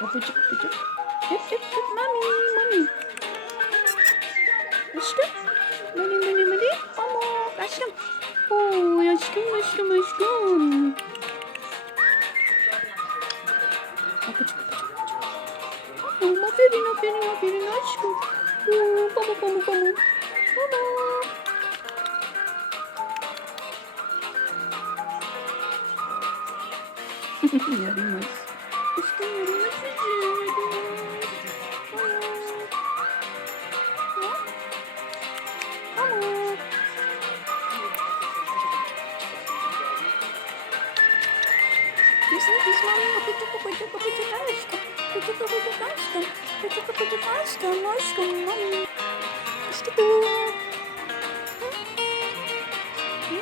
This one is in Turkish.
Babacık babacık. Hep mami. Aşkım. Mani. Pamuk aşkım. Oo aşkım. Babacık. Aferin aşkım. Oo pamuk. Pamuk. Yaramaz. Aşkım yaramaz Pamuk. Kiss mommy. Babacık aşkım. Babacık aşkım. Mami. İşte bu. Hı?